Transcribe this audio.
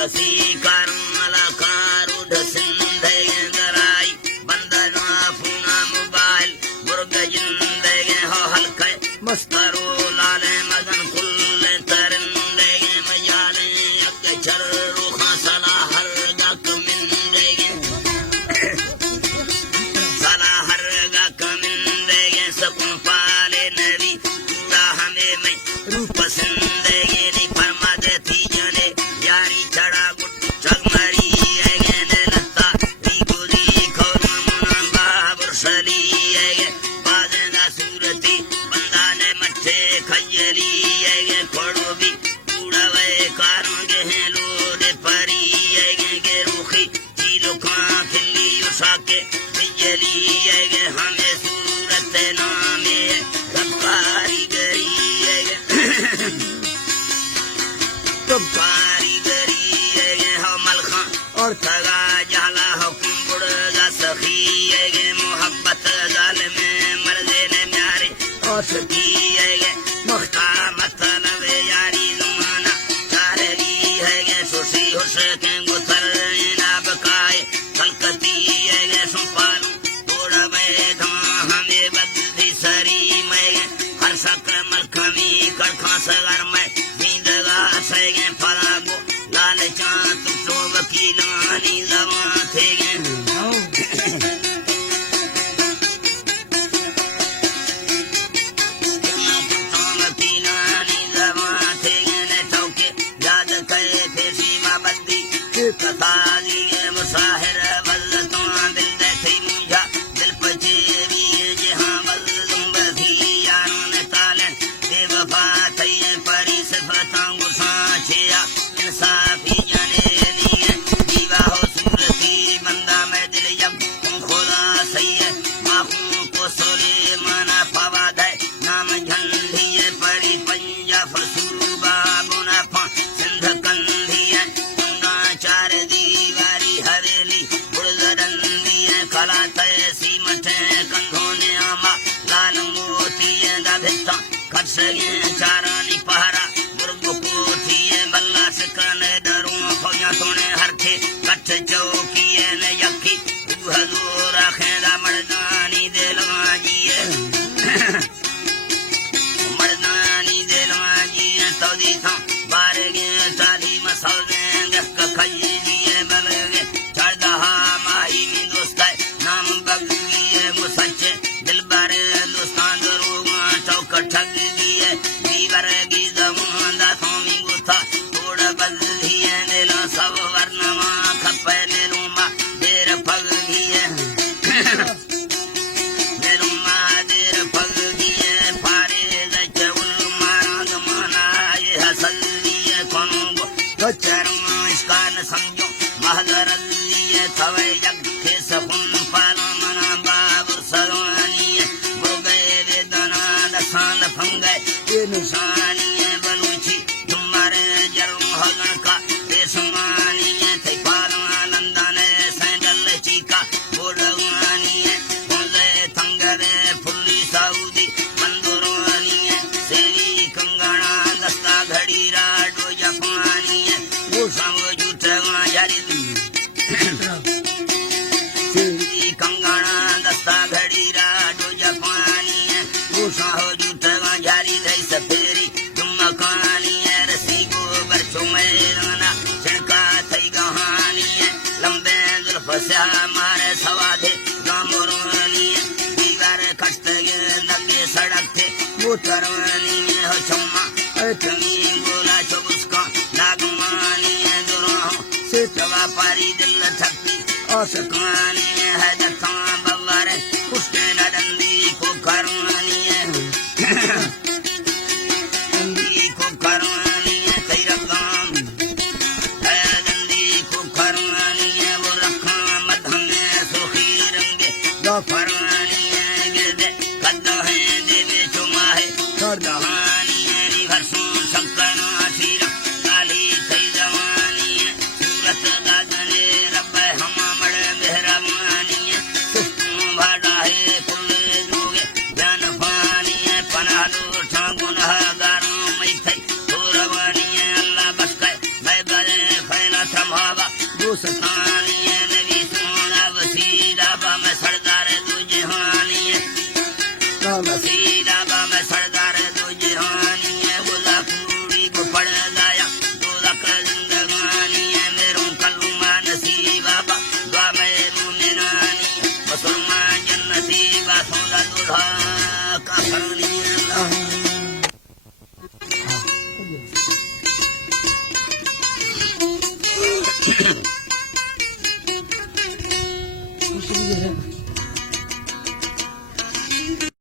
दसी करमला कारुड सिंधे गराई बंदना fauna mobile बुर्ग जिंदे हो हल्के मस्तरो लाले मगन कुल तरंदे मयाले अगे चर रूखा सला हर गक मिंदे सला हर गक मिंदे सकुन पाले नबी पूरा हमें में रूप सिंदे नी फरमाते थी जने यारी चढ़ा गुट चगमरी एगे लत्ता दी गोदी खोल मुना बाबर सली एगे बाजना सूरती बंदा ने मच्छे खयली एगे खोड़ो भी उड़ावे कारों के हैं लोडे परी एगे के रूखी चीलो खां खिल्ली उसाके बिजली एगे हमें सूरत नामे रब्बारी गरी एगे तो कारीगरी है हमल खां और तगा जहला हुक्म बुड़गा सखी है मोहब्बत जाल में मर्दे ने प्यारे और सखी है मुख्ता मतलब यारी जमाना तारगी है सुसी हुसके गुथर ना बकाए कलकती है सुपालू थोड़ा बैठा हमें बदली सरी में हर सक्र मलखमी कड़खा सगर में सगे फलागो लाल चांद तो वकीलानी जमा थे वकीलानी जमा थे ने चौके याद करे थे सीमा बंदी कथा दिए मुसाहिर वल्लतों दिल बैठी मुझा दिल पचे भी जहां वल्लुम बसी यारों ने ताले बेवफा थे परी सिफतां इंसाफी जाने लिए जीवा हो सूरती बंदा में दिल जब खुदा सही है माखूं को सोले माना फवाद है नाम झंडी है पड़ी पंजा फसूबा मुनाफा सिंध कंधी है तुंगा चार दीवारी हवेली बुर्दंदी है कला तैसी मठे कंधों ने आमा लाल मोती है दाभिता खट सगे चारानी पहरा सकने डरूं खोया तोने हर थे कच्छ चौकी ने यकी हजूर खेदा मर्दानी दिलवाजी मर्दानी दिलवाजी तो दी था बारगे ताली मसलदे गक खयी बलगे चढ़दा माही में दोस्त नाम बगली मुसच्चे दिल बारे दोस्तान दरूगा चौक ठग दिए दीवार की जमुंदा सोमी गुथा बदली है नीला सब वर्णमा खपे नीलुमा देर पगली है नीलुमा देर पगली है पारे दच उल्माना जमाना ये हसली है कौनगो तो चरमा इसका न समझो महदरली है थवे जगते सहुन पालो मना बाबुर सरोनी है बुगए वेदना दसान फंगे ये निशानी है बलूची तुम्हारे भगन का बेसमानी है थे पालनंदा ने सैंडल चीका बोलवानी है बोले तंगरे फुल्ली साउदी मंदुरानी है सेरी कंगना दस्ता घड़ी राडो जपानी है वो सब झूठा जारी सेरी कंगना दस्ता घड़ी राडो जपानी है वो सब झूठा जारी दई सफेरी तुम मकानी है रसी गोबर चुमेराना छिड़का थई कहानी है लंबे जुल्फसा मारे सवादे गामुरानी है दीवार कष्ट के लगे सड़क थे मोटरवानी है हो चम्मा अठमी बोला चुबुस्का लागमानी है दुराहों से चवा पारी दिल थकती और सकानी है जथा बवारे उसके नडंदी को करवानी है फरवानी है गिरदे कद्दो है देवे चुमा है छोड़ दहानी है रिवर्सों शक्करना आशीरा काली थई जवानी है सूरत दादने रब्बे हम मड़ मेहरबान नसीला बा मैं सरदार दो जहानी है बोला पूरी को पड़ गया दो लख जिंदगानी है मेरो कलमा नसीबा बा मैं मुमिनानी मुसलमान जन नसीबा सौदा दुल्हा